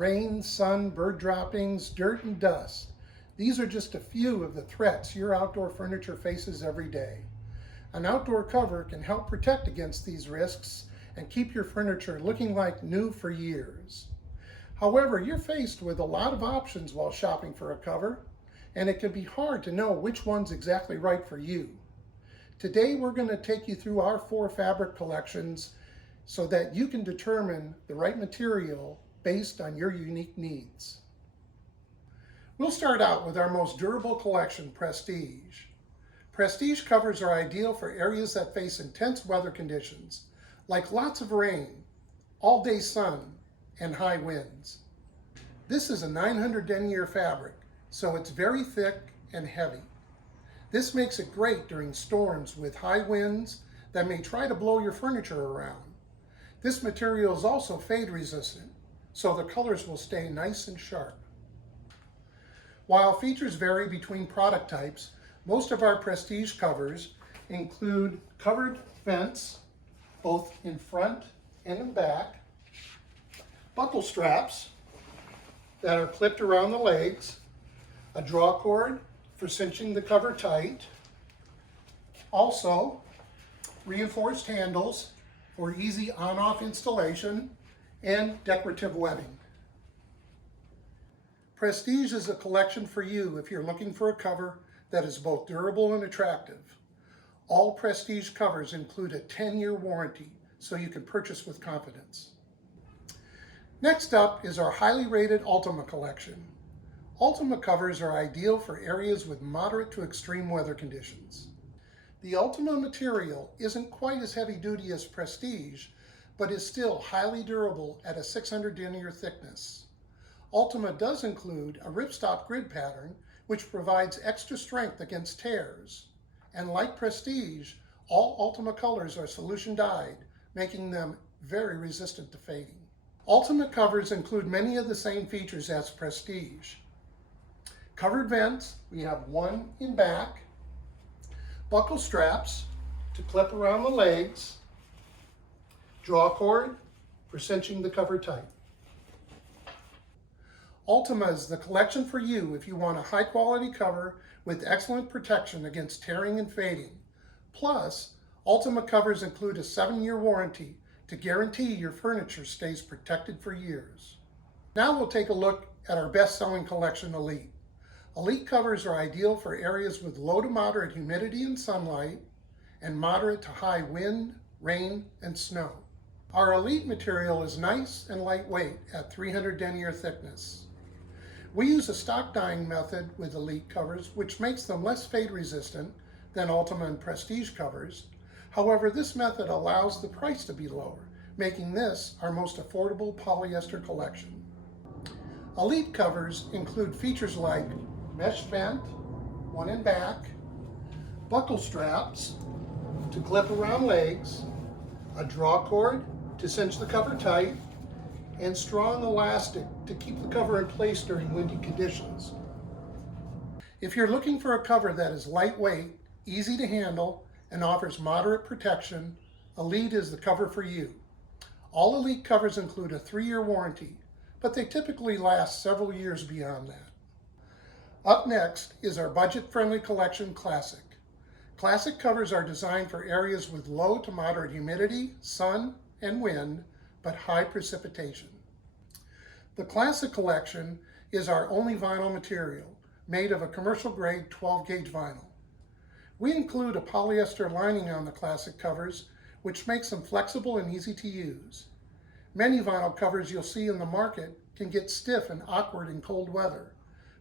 Rain, sun, bird droppings, dirt, and dust. These are just a few of the threats your outdoor furniture faces every day. An outdoor cover can help protect against these risks and keep your furniture looking like new for years. However, you're faced with a lot of options while shopping for a cover, and it can be hard to know which one's exactly right for you. Today, we're going to take you through our 4 fabric collections so that you can determine the right material based on your unique needs. We'll start out with our most durable collection, Prestige. Prestige covers are ideal for areas that face intense weather conditions, like lots of rain, all-day sun, and high winds. This is a 900 denier fabric, so it's very thick and heavy. This makes it great during storms with high winds that may try to blow your furniture around. This material is also fade resistant, so the colors will stay nice and sharp. While features vary between product types, most of our Prestige covers include covered vents, both in front and in back, buckle straps that are clipped around the legs, a draw cord for cinching the cover tight, also reinforced handles for easy on-off installation, and decorative webbing. Prestige is a collection for you if you're looking for a cover that is both durable and attractive. All Prestige covers include a 10-year warranty, so you can purchase with confidence. Next up is our highly rated Ultima Collection. Ultima covers are ideal for areas with moderate to extreme weather conditions. The Ultima material isn't quite as heavy duty as Prestige, but is still highly durable at a 600 denier thickness. Ultima does include a ripstop grid pattern, which provides extra strength against tears. And like Prestige, all Ultima colors are solution dyed, making them very resistant to fading. Ultima covers include many of the same features as Prestige. Covered vents, we have one in back, buckle straps to clip around the legs, draw cord for cinching the cover tight. Ultima is the collection for you if you want a high quality cover with excellent protection against tearing and fading. Plus, Ultima covers include a 7-year warranty to guarantee your furniture stays protected for years. Now we'll take a look at our best-selling collection, Elite. Elite covers are ideal for areas with low to moderate humidity and sunlight, and moderate to high wind, rain, and snow. Our Elite material is nice and lightweight at 300 denier thickness. We use a stock dyeing method with Elite covers, which makes them less fade resistant than Ultima and Prestige covers. However, this method allows the price to be lower, making this our most affordable polyester collection. Elite covers include features like mesh vent, one in back, buckle straps to clip around legs, a draw cord to cinch the cover tight, and strong elastic to keep the cover in place during windy conditions. If you're looking for a cover that is lightweight, easy to handle, and offers moderate protection, Elite is the cover for you. All Elite covers include a 3-year warranty, but they typically last several years beyond that. Up next is our budget-friendly collection, Classic. Classic covers are designed for areas with low to moderate humidity, sun, and wind, but high precipitation. The Classic collection is our only vinyl material, made of a commercial-grade 12-gauge vinyl. We include a polyester lining on the Classic covers, which makes them flexible and easy to use. Many vinyl covers you'll see in the market can get stiff and awkward in cold weather,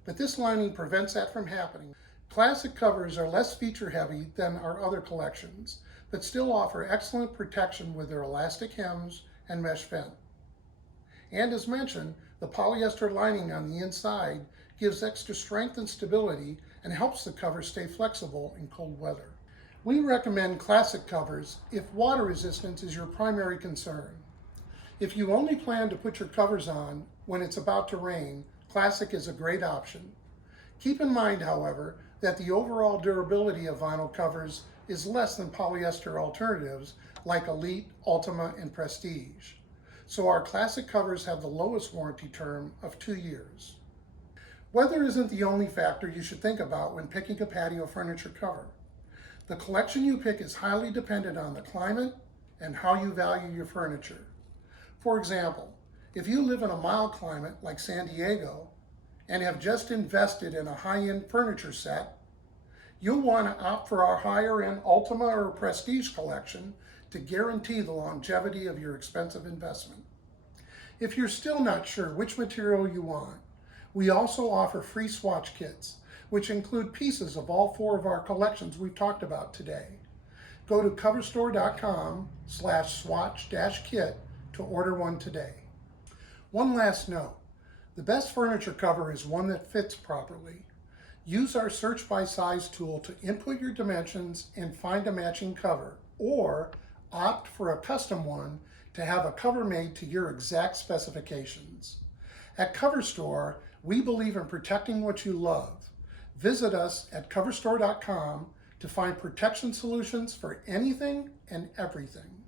but this lining prevents that from happening. Classic covers are less feature-heavy than our other collections, but still offer excellent protection with their elastic hems and mesh vent. And as mentioned, the polyester lining on the inside gives extra strength and stability and helps the cover stay flexible in cold weather. We recommend Classic covers if water resistance is your primary concern. If you only plan to put your covers on when it's about to rain, Classic is a great option. Keep in mind, however, that the overall durability of vinyl covers is less than polyester alternatives like Elite, Ultima, and Prestige. so our classic covers have the lowest warranty term of 2 years. Weather isn't the only factor you should think about when picking a patio furniture cover. The collection you pick is highly dependent on the climate and how you value your furniture. For example, if you live in a mild climate like San Diego and have just invested in a high-end furniture set, you'll want to opt for our higher-end Ultima or Prestige collection to guarantee the longevity of your expensive investment. If you're still not sure which material you want, we also offer free swatch kits, which include pieces of all 4 of our collections we've talked about today. Go to coverstore.com/swatch-kit to order one today. One last note, the best furniture cover is one that fits properly. Use our search by size tool to input your dimensions and find a matching cover, or opt for a custom one to have a cover made to your exact specifications. At CoverStore, we believe in protecting what you love. Visit us at coverstore.com to find protection solutions for anything and everything.